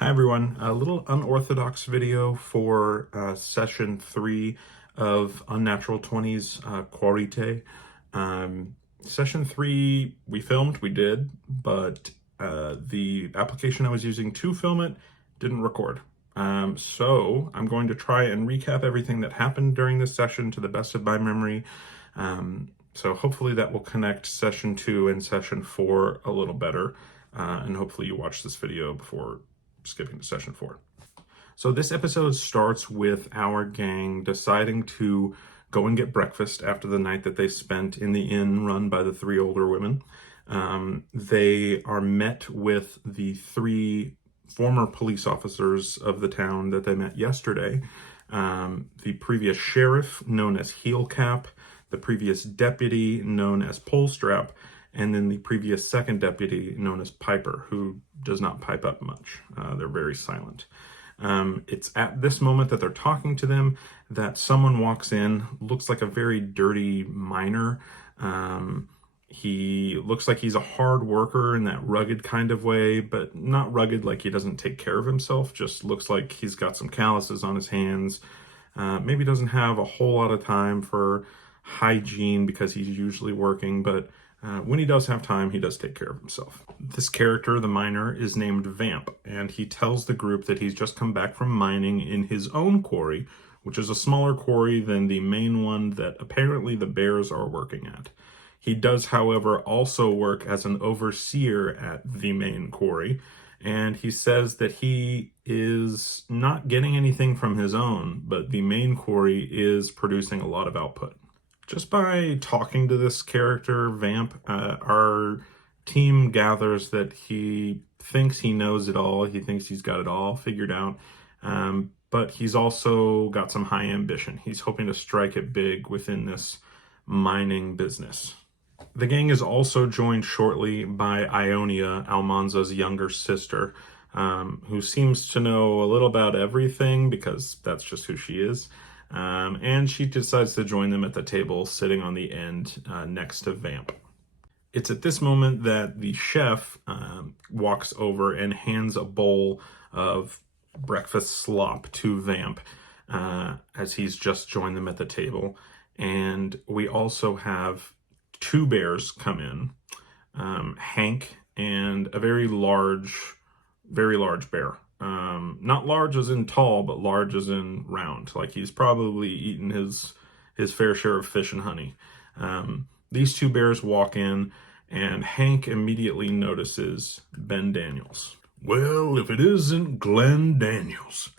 Hi everyone, a little unorthodox video for session 3 of UnNatural 20's Quarite. Session 3 we did, but the application I was using to film it didn't record. So I'm going to try and recap everything that happened during this session to the best of my memory. So hopefully that will connect session 2 and session 4 a little better. And hopefully you watch this video before skipping to session 4. So this episode starts with our gang deciding to go and get breakfast after the night that they spent in the inn run by the 3 older women. They are met with the 3 former police officers of the town that they met yesterday. The previous sheriff, known as Heel Cap, the previous deputy, known as Polestrap, and then the previous second deputy, known as Piper, who does not pipe up much. They're very silent. It's at this moment that they're talking to them that someone walks in, looks like a very dirty miner. He looks like he's a hard worker in that rugged kind of way, but not rugged like he doesn't take care of himself, just looks like he's got some calluses on his hands. Maybe doesn't have a whole lot of time for hygiene because he's usually working, but when he does have time, he does take care of himself. This character, the miner, is named Vamp, and he tells the group that he's just come back from mining in his own quarry, which is a smaller quarry than the main one that apparently the bears are working at. He does, however, also work as an overseer at the main quarry, and he says that he is not getting anything from his own, but the main quarry is producing a lot of output. Just by talking to this character, Vamp, our team gathers that he thinks he knows it all. He thinks he's got it all figured out. But he's also got some high ambition. He's hoping to strike it big within this mining business. The gang is also joined shortly by Ionia, Almanza's younger sister, who seems to know a little about everything because that's just who she is. And she decides to join them at the table, sitting on the end next to Vamp. It's at this moment that the chef walks over and hands a bowl of breakfast slop to Vamp as he's just joined them at the table. And we also have 2 bears come in, Hank and a very large bear. Not large as in tall, but large as in round. Like he's probably eaten his fair share of fish and honey. These 2 bears walk in, and Hank immediately notices Ben Daniels. Well, if it isn't Glenn Daniels.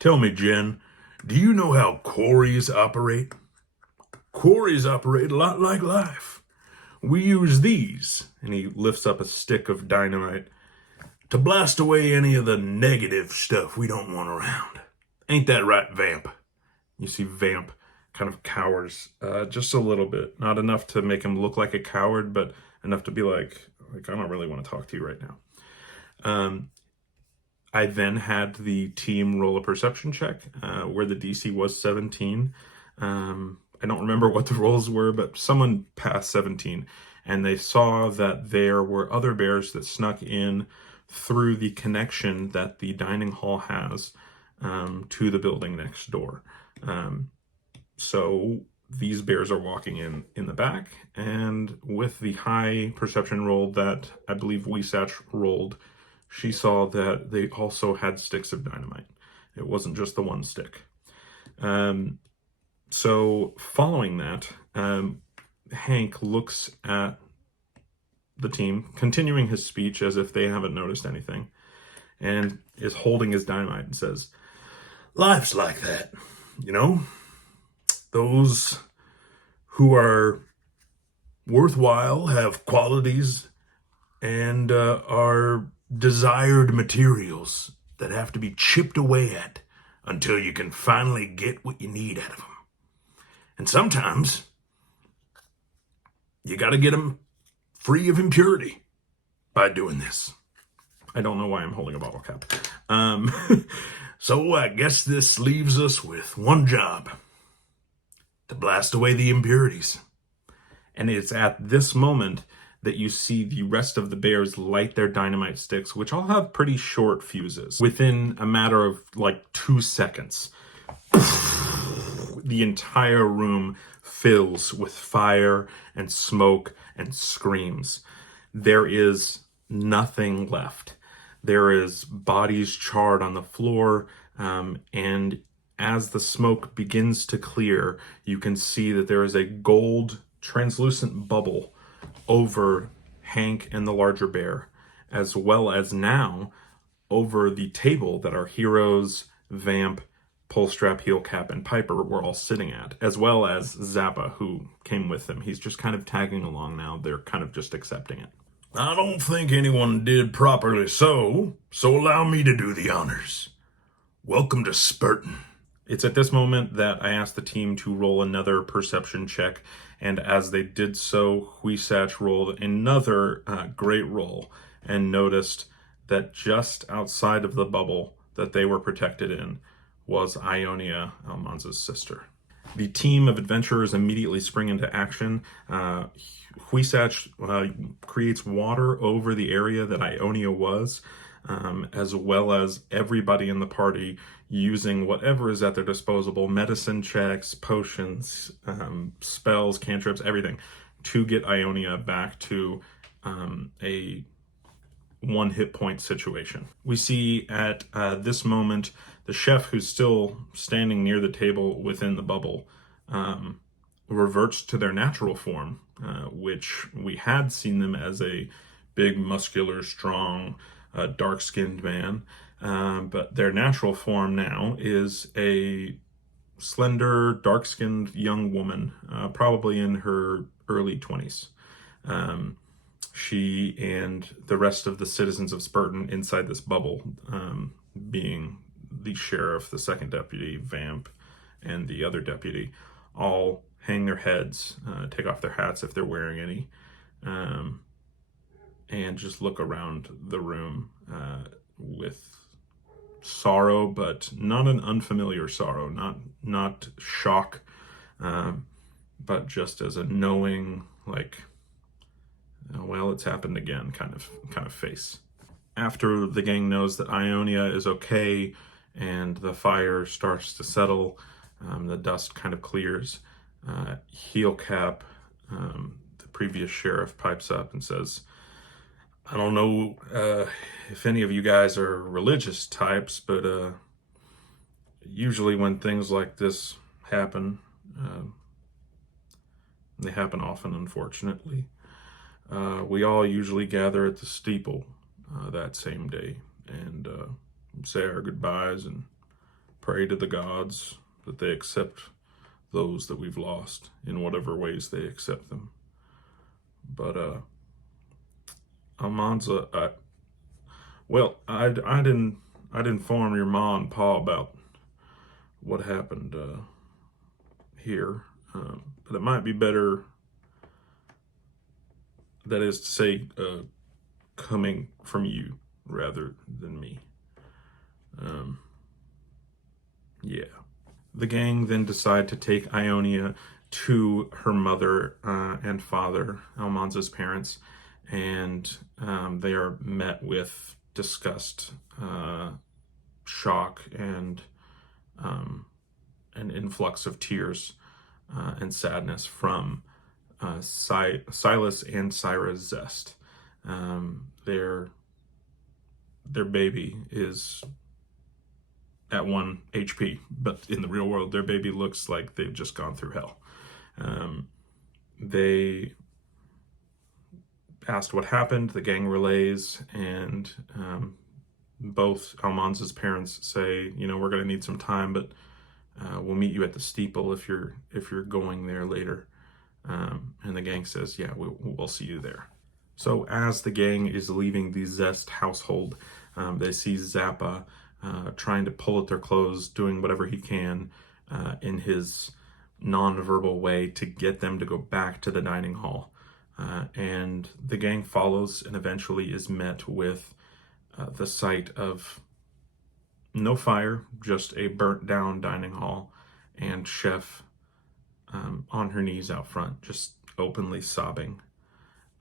Tell me, Jen, do you know how quarries operate? Quarries operate a lot like life. We use these, And he lifts up a stick of dynamite, to blast away any of the negative stuff we don't want around. Ain't that right, Vamp? You see Vamp kind of cowers just a little bit. Not enough to make him look like a coward, but enough to be like I don't really want to talk to you right now. I then had the team roll a perception check where the DC was 17. I don't remember what the rolls were, but someone passed 17. And they saw that there were other bears that snuck in through the connection that the dining hall has to the building next door. So these bears are walking in the back, and with the high perception roll that I believe Weesatch rolled, she saw that they also had sticks of dynamite. It wasn't just the one stick. So following that, Hank looks at the team, continuing his speech as if they haven't noticed anything, and is holding his dynamite and says, Life's like that, you know? Those who are worthwhile have qualities and are desired materials that have to be chipped away at until you can finally get what you need out of them. And sometimes you got to get them free of impurity by doing this. I don't know why I'm holding a bottle cap. So I guess this leaves us with one job: to blast away the impurities. And it's at this moment that you see the rest of the bears light their dynamite sticks, which all have pretty short fuses. Within a matter of like 2 seconds, the entire room fills with fire and smoke and screams. There is nothing left. There is bodies charred on the floor, and as the smoke begins to clear, you can see that there is a gold translucent bubble over Hank and the larger bear, as well as now over the table that our heroes, Vamp, Pullstrap, Heelcap, and Piper were all sitting at, as well as Zappa, who came with them. He's just kind of tagging along now. They're kind of just accepting it. I don't think anyone did properly so allow me to do the honors. Welcome to Spurton. It's at this moment that I asked the team to roll another perception check, and as they did so, Huisach rolled another great roll and noticed that just outside of the bubble that they were protected in was Ionia, Almanza's sister. The team of adventurers immediately spring into action. Huisach creates water over the area that Ionia was, as well as everybody in the party using whatever is at their disposal, medicine checks, potions, spells, cantrips, everything, to get Ionia back to a 1 hit point situation. We see at this moment the chef, who's still standing near the table within the bubble, reverts to their natural form, which we had seen them as a big, muscular, strong, dark-skinned man. But their natural form now is a slender, dark-skinned young woman, probably in her early 20s. She and the rest of the citizens of Spurton inside this bubble, being the sheriff, the second deputy, Vamp, and the other deputy, all hang their heads, take off their hats if they're wearing any, and just look around the room with sorrow, but not an unfamiliar sorrow, not shock, but just as a knowing, like, oh, well, it's happened again kind of face. After the gang knows that Ionia is okay and the fire starts to settle, the dust kind of clears, Heelcap, the previous sheriff, pipes up and says, I don't know if any of you guys are religious types, but usually when things like this happen, they happen often, unfortunately, we all usually gather at the steeple that same day and say our goodbyes and pray to the gods that they accept those that we've lost in whatever ways they accept them. But Almanza, I'd inform your ma and pa about what happened here, but it might be better, that is to say, coming from you rather than me. Yeah. The gang then decide to take Ionia to her mother and father, Almanza's parents, and they are met with disgust, shock, and an influx of tears and sadness from Silas and Syra Zest. Their baby is at 1 HP, but in the real world, their baby looks like they've just gone through hell. They asked what happened, the gang relays, and both Almanza's parents say, we're going to need some time, but we'll meet you at the steeple if you're going there later. And the gang says, yeah, we'll see you there. So as the gang is leaving the Zest household, they see Zappa trying to pull at their clothes, doing whatever he can in his non-verbal way to get them to go back to the dining hall. And the gang follows and eventually is met with the sight of no fire, just a burnt down dining hall, and Chef on her knees out front, just openly sobbing.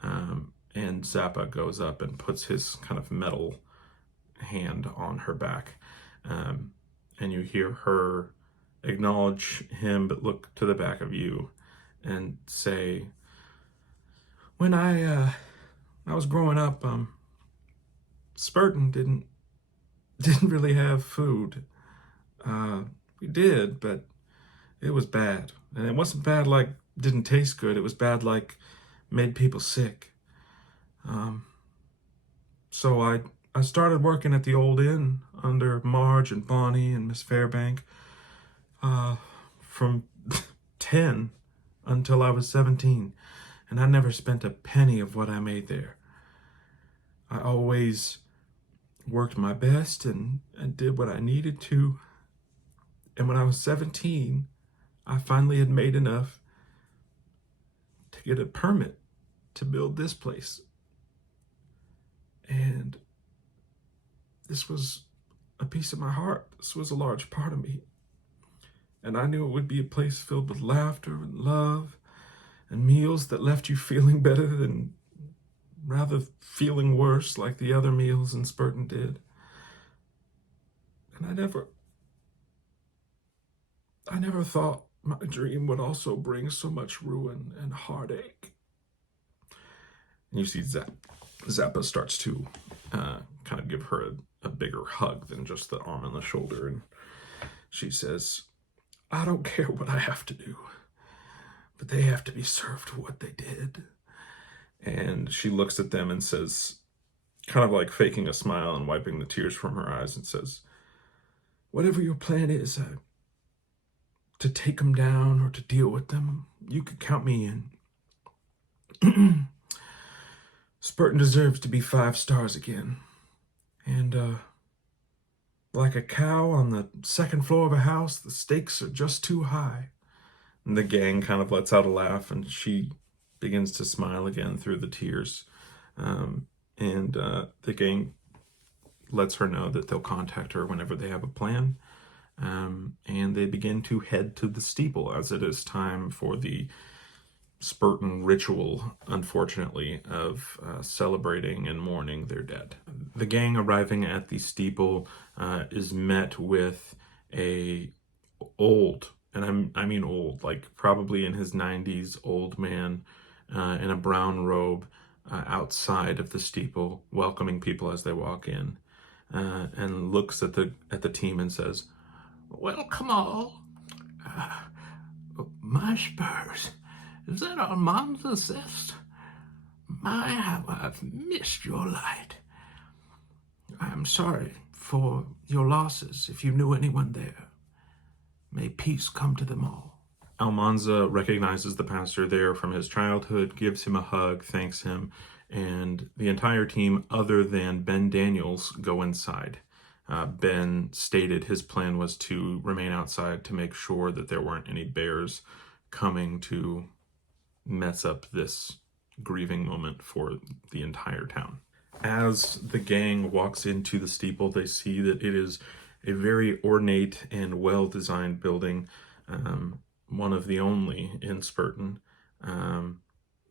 And Zappa goes up and puts his kind of metal hand on her back. And you hear her acknowledge him, but look to the back of you and say, "When I was growing up, Spurton didn't really have food. Uh, we did, but it was bad, and it wasn't bad like didn't taste good. It was bad like made people sick. Um, so I started working at the old inn under Marge and Bonnie and Miss Fairbank from 10 until I was 17, and I never spent a penny of what I made there. I always worked my best and did what I needed to. And when I was 17, I finally had made enough to get a permit to build this place. And this was a piece of my heart. This was a large part of me. And I knew it would be a place filled with laughter and love and meals that left you feeling better than rather feeling worse like the other meals in Spurton did. And I never thought my dream would also bring so much ruin and heartache." And you see Zappa starts to kind of give her a bigger hug than just the arm on the shoulder. And she says, "I don't care what I have to do, but they have to be served for what they did." And she looks at them and says, kind of like faking a smile and wiping the tears from her eyes, and says, "Whatever your plan is, to take them down or to deal with them, you could count me in." Spurton deserves to be 5 stars again. And like a cow on the second floor of a house, the stakes are just too high. And the gang kind of lets out a laugh, and she begins to smile again through the tears. And the gang lets her know that they'll contact her whenever they have a plan. And they begin to head to the steeple as it is time for the Spurton ritual, unfortunately, of celebrating and mourning their dead. The gang arriving at the steeple is met with a old, and I mean old, like probably in his 90s, old man in a brown robe outside of the steeple, welcoming people as they walk in, and looks at the team and says, "Welcome all. My Spurs. Is that Armand's assist? My, how I've missed your light. I'm sorry for your losses if you knew anyone there. May peace come to them all." Almanza recognizes the pastor there from his childhood, gives him a hug, thanks him, and the entire team, other than Ben Daniels, go inside. Ben stated his plan was to remain outside to make sure that there weren't any bears coming to mess up this grieving moment for the entire town. As the gang walks into the steeple, they see that it is a very ornate and well-designed building, one of the only in Spurton.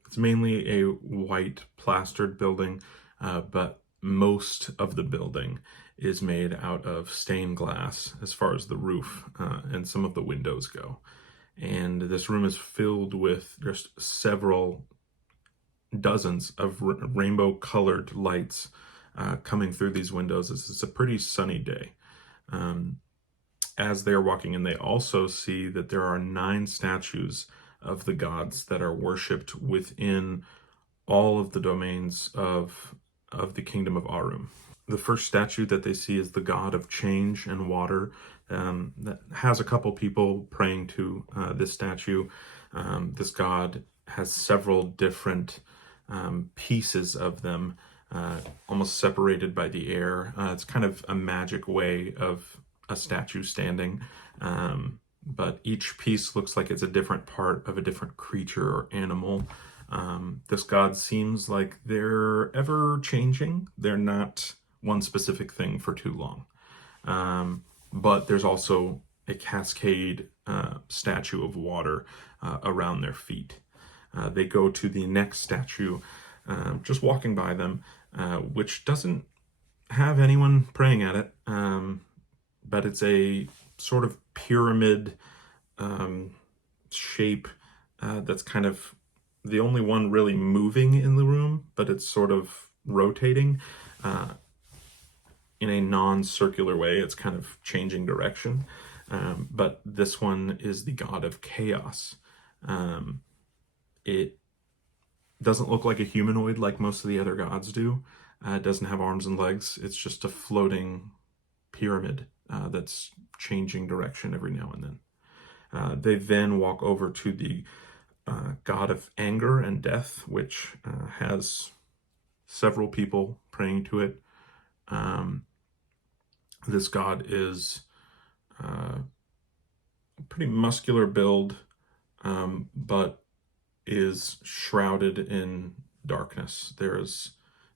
It's mainly a white plastered building, but most of the building is made out of stained glass as far as the roof and some of the windows go. And this room is filled with just several dozens of rainbow colored lights coming through these windows. It's a pretty sunny day. As they're walking in, they also see that there are 9 statues of the gods that are worshipped within all of the domains of the kingdom of Arum. The first statue that they see is the god of change and water, that has a couple people praying to this statue. This god has several different pieces of them, almost separated by the air. It's kind of a magic way of a statue standing, but each piece looks like it's a different part of a different creature or animal. This god seems like they're ever changing. They're not one specific thing for too long. But there's also a cascade statue of water around their feet. They go to the next statue just walking by them, which doesn't have anyone praying at it, but it's a sort of pyramid shape that's kind of the only one really moving in the room, but it's sort of rotating in a non-circular way. It's kind of changing direction. But this one is the god of chaos. It doesn't look like a humanoid like most of the other gods do. It doesn't have arms and legs. It's just a floating pyramid that's changing direction every now and then. They then walk over to the god of anger and death, which has several people praying to it. This god is a pretty muscular build, but is shrouded in darkness.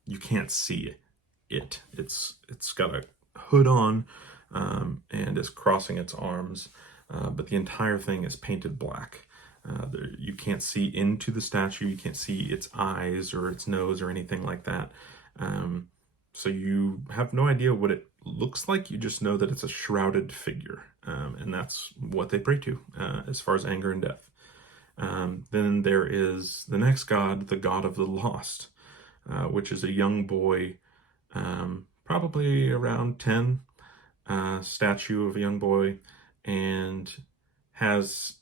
You can't see it. It's got a hood on and is crossing its arms, but the entire thing is painted black. You can't see into the statue. You can't see its eyes or its nose or anything like that. So you have no idea what it looks like. You just know that it's a shrouded figure, and that's what they pray to as far as anger and death. Then there is the next god, the god of the lost, which is a young boy, probably around 10, statue of a young boy, and has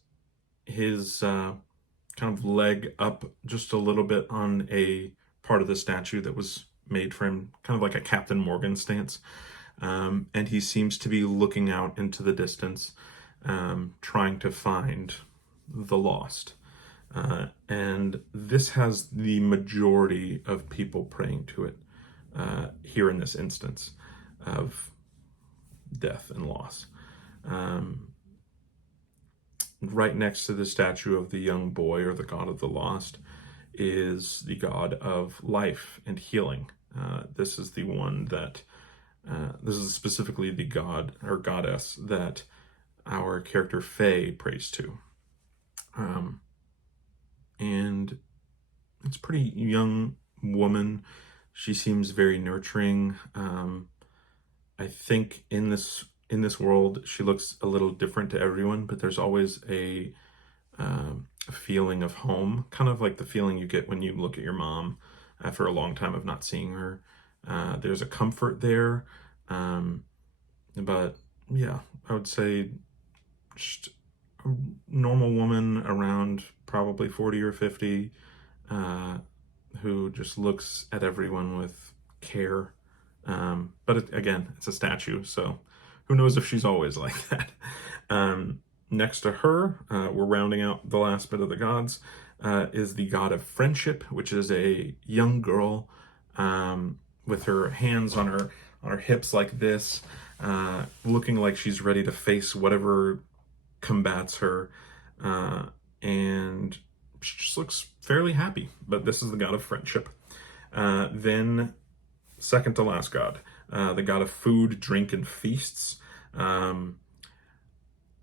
his kind of leg up just a little bit on a part of the statue that was made for him, kind of like a Captain Morgan stance. And he seems to be looking out into the distance, trying to find the lost. And this has the majority of people praying to it here in this instance of death and loss. Right next to the statue of the young boy, or the god of the lost, is the god of life and healing. This is the one that, this is specifically the god or goddess that our character Faye prays to. And it's a pretty young woman. She seems very nurturing. I think in this world, she looks a little different to everyone, but there's always a feeling of home, kind of like the feeling you get when you look at your mom after a long time of not seeing her. There's a comfort there, but yeah, I would say just a normal woman around probably 40 or 50, who just looks at everyone with care. But again, it's a statue, so who knows if she's always like that. Next to her, we're rounding out the last bit of the gods, is the god of friendship, which is a young girl with her hands on her hips like this, looking like she's ready to face whatever combats her, and she just looks fairly happy. But this is the god of friendship. Then, second to last god, the god of food, drink, and feasts.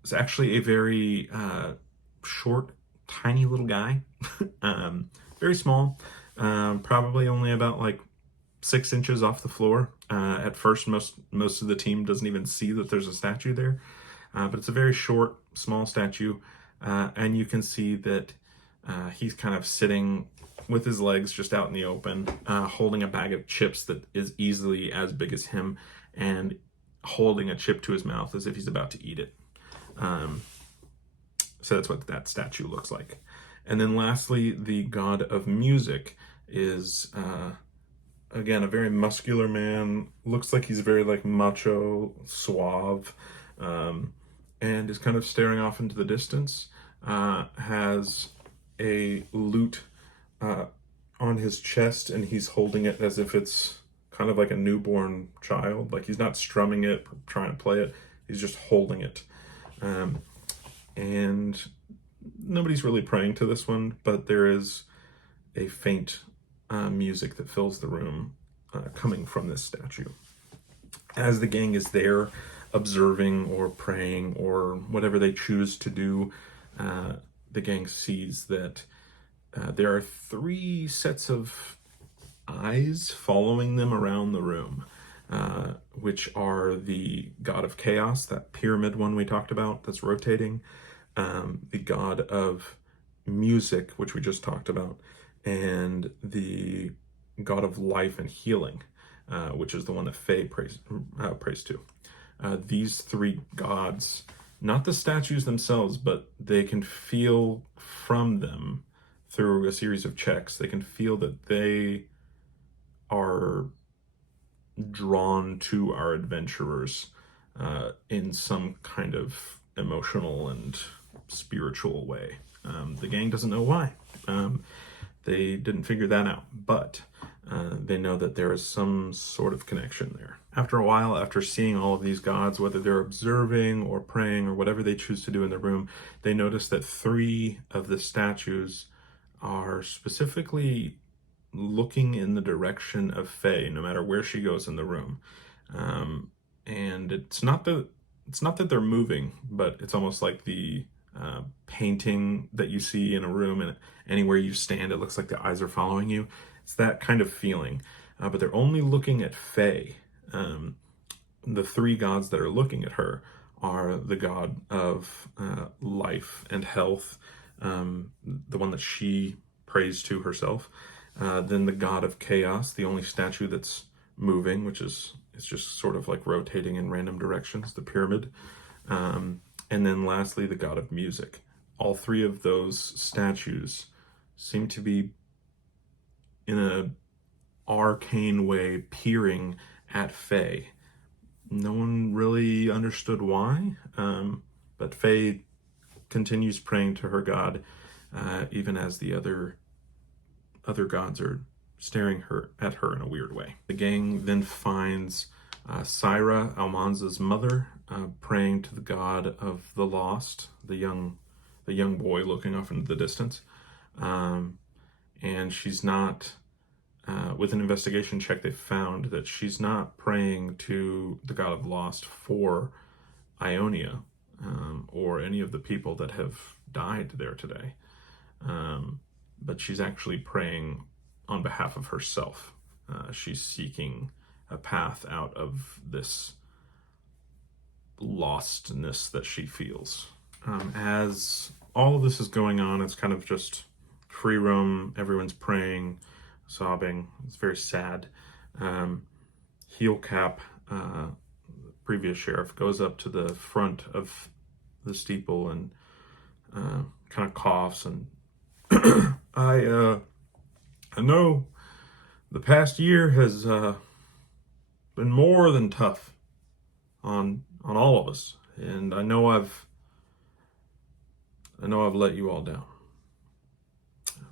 It's actually a very short, tiny little guy, very small, probably only about like 6 inches off the floor. At first, most of the team doesn't even see that there's a statue there, but it's a very short, small statue, and you can see that he's kind of sitting with his legs just out in the open, holding a bag of chips that is easily as big as him, and holding a chip to his mouth as if he's about to eat it. So that's what that statue looks like. And then lastly, the god of music is, again, a very muscular man. Looks like he's very like macho, suave, and is kind of staring off into the distance. Has a lute on his chest, and he's holding it as if it's kind of like a newborn child. Like he's not strumming it, trying to play it. He's just holding it. And nobody's really praying to this one, but there is a faint music that fills the room coming from this statue. As the gang is there observing or praying or whatever they choose to do, the gang sees that there are 3 sets of eyes following them around the room, which are the god of chaos, that pyramid one we talked about that's rotating, the god of music, which we just talked about, and the god of life and healing, which is the one that Faye prays to. These three gods, not the statues themselves, but they can feel from them through a series of checks, they can feel that they are drawn to our adventurers in some kind of emotional and spiritual way. The gang doesn't know why. They didn't figure that out, but they know that there is some sort of connection there. After a while, after seeing all of these gods, whether they're observing or praying or whatever they choose to do in the room, they notice that 3 of the statues are specifically looking in the direction of Faye, no matter where she goes in the room. And it's not that they're moving, but it's almost like the painting that you see in a room, and anywhere you stand, it looks like the eyes are following you. It's that kind of feeling, but they're only looking at Faye. The 3 gods that are looking at her are the god of life and health, the one that she prays to herself. Then the god of chaos, the only statue that's moving, which is just sort of like rotating in random directions, the pyramid. And then lastly, the god of music. All 3 of those statues seem to be in a arcane way peering at Faye. No one really understood why, but Faye continues praying to her god, even as the other gods are staring at her in a weird way. The gang then finds Syra, Almanza's mother, praying to the god of the lost, the young boy looking off into the distance. And she's not, with an investigation check, they found that she's not praying to the god of lost for Ionia, or any of the people that have died there today. But she's actually praying on behalf of herself. She's seeking a path out of this lostness that she feels. As all of this is going on, it's kind of just free roam. Everyone's praying, sobbing. It's very sad. Heel Cap, previous sheriff, goes up to the front of the steeple and kind of coughs and I know the past year has been more than tough on all of us, and I know I've let you all down.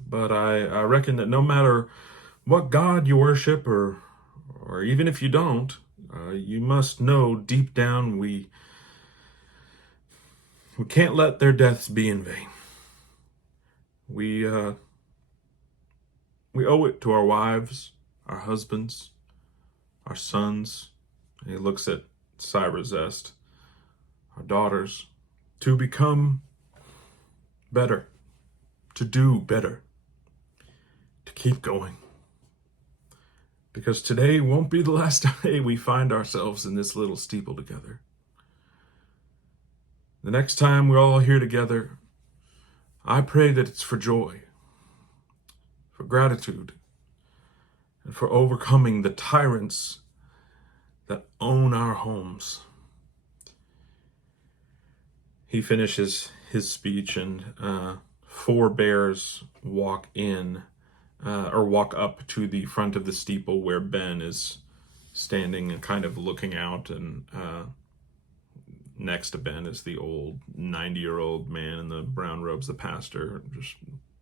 But I reckon that no matter what God you worship, or even if you don't, you must know deep down we can't let their deaths be in vain. We owe it to our wives, our husbands, our sons. And he looks at Syra Zest, our daughters, to become better, to do better, to keep going. Because today won't be the last day we find ourselves in this little steeple together. The next time we're all here together, I pray that it's for joy, for gratitude, and for overcoming the tyrants that own our homes. He finishes his speech, and 4 bears walk up to the front of the steeple where Ben is standing and kind of looking out, and next to Ben is the old 90-year-old man in the brown robes, the pastor, just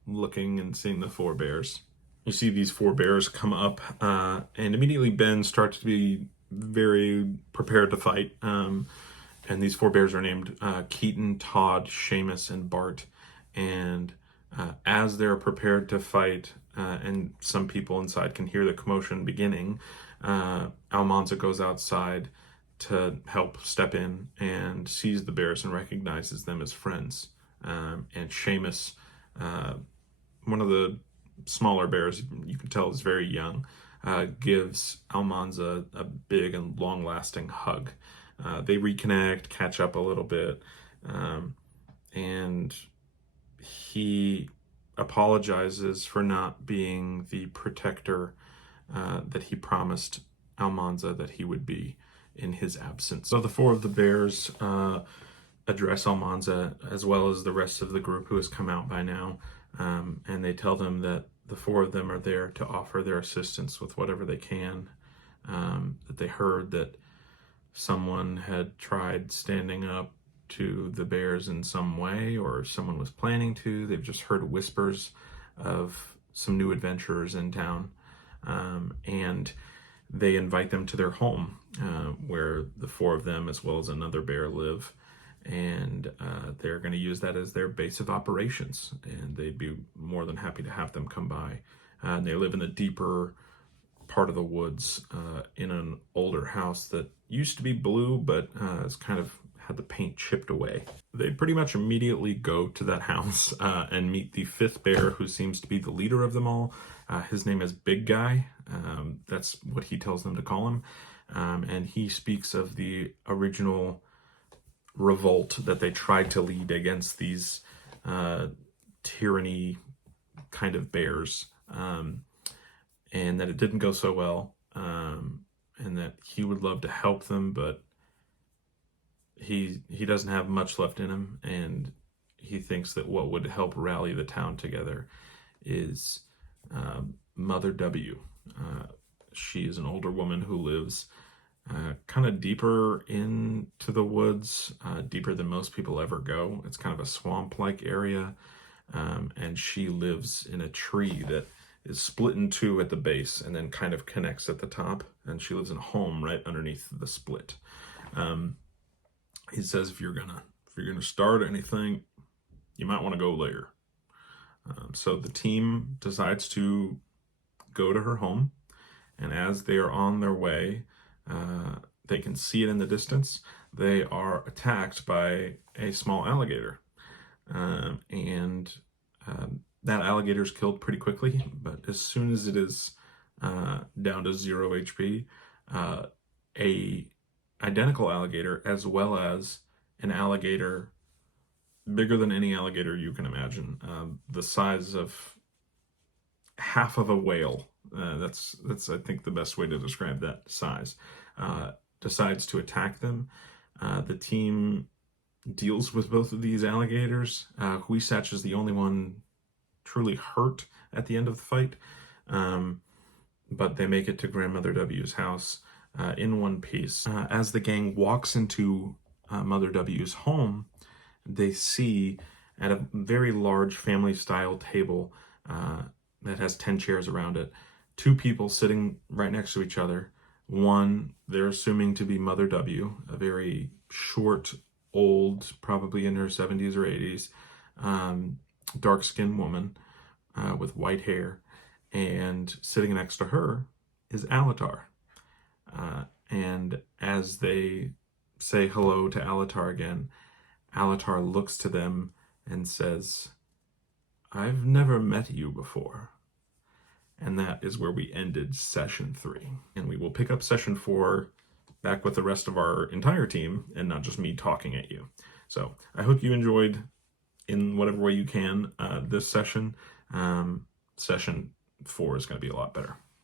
looking and seeing the 4 bears. You see these 4 bears come up, and immediately Ben starts to be very prepared to fight. And these 4 bears are named Keaton, Todd, Seamus, and Bart. And as they're prepared to fight, and some people inside can hear the commotion beginning, Almanza goes outside to help step in and sees the bears and recognizes them as friends. And Seamus, one of the smaller bears, you can tell is very young, gives Almanza a big and long-lasting hug. They reconnect, catch up a little bit, and he apologizes for not being the protector that he promised Almanza that he would be in his absence. So the four of the bears address Almanza as well as the rest of the group who has come out by now, and they tell them that the four of them are there to offer their assistance with whatever they can. That they heard that someone had tried standing up to the bears in some way, or someone was planning to. They've just heard whispers of some new adventurers in town, and they invite them to their home, where the four of them, as well as another bear, live. And they're going to use that as their base of operations, and they'd be more than happy to have them come by. And they live in the deeper part of the woods, in an older house that used to be blue, but has kind of had the paint chipped away. They pretty much immediately go to that house and meet the fifth bear, who seems to be the leader of them all. His name is Big Guy. That's what he tells them to call him. And he speaks of the original revolt that they tried to lead against these tyranny kind of bears, and that it didn't go so well, and that he would love to help them, but he doesn't have much left in him, and he thinks that what would help rally the town together is Mother W. She is an older woman who lives kind of deeper into the woods, deeper than most people ever go. It's kind of a swamp-like area, and she lives in a tree that is split in two at the base and then kind of connects at the top, and she lives in a home right underneath the split. He says if you're gonna start anything, you might want to go later. So the team decides to go to her home, and as they are on their way, they can see it in the distance. They are attacked by a small alligator, and that alligator is killed pretty quickly. But as soon as it is down to 0 HP, a identical alligator, as well as an alligator bigger than any alligator you can imagine, the size of half of a whale. That's I think the best way to describe that size. Decides to attack them. The team deals with both of these alligators. Huisach is the only one truly hurt at the end of the fight, but they make it to Grandmother W's house in one piece. As the gang walks into Mother W's home, they see at a very large family-style table that has 10 chairs around it, two people sitting right next to each other. One, they're assuming to be Mother W, a very short, old, probably in her 70s or 80s, dark-skinned woman with white hair. And sitting next to her is Alatar. And as they say hello to Alatar again, Alatar looks to them and says, "I've never met you before." And that is where we ended session 3. And we will pick up session 4 back with the rest of our entire team and not just me talking at you. So I hope you enjoyed, in whatever way you can, this session. Session 4 is going to be a lot better.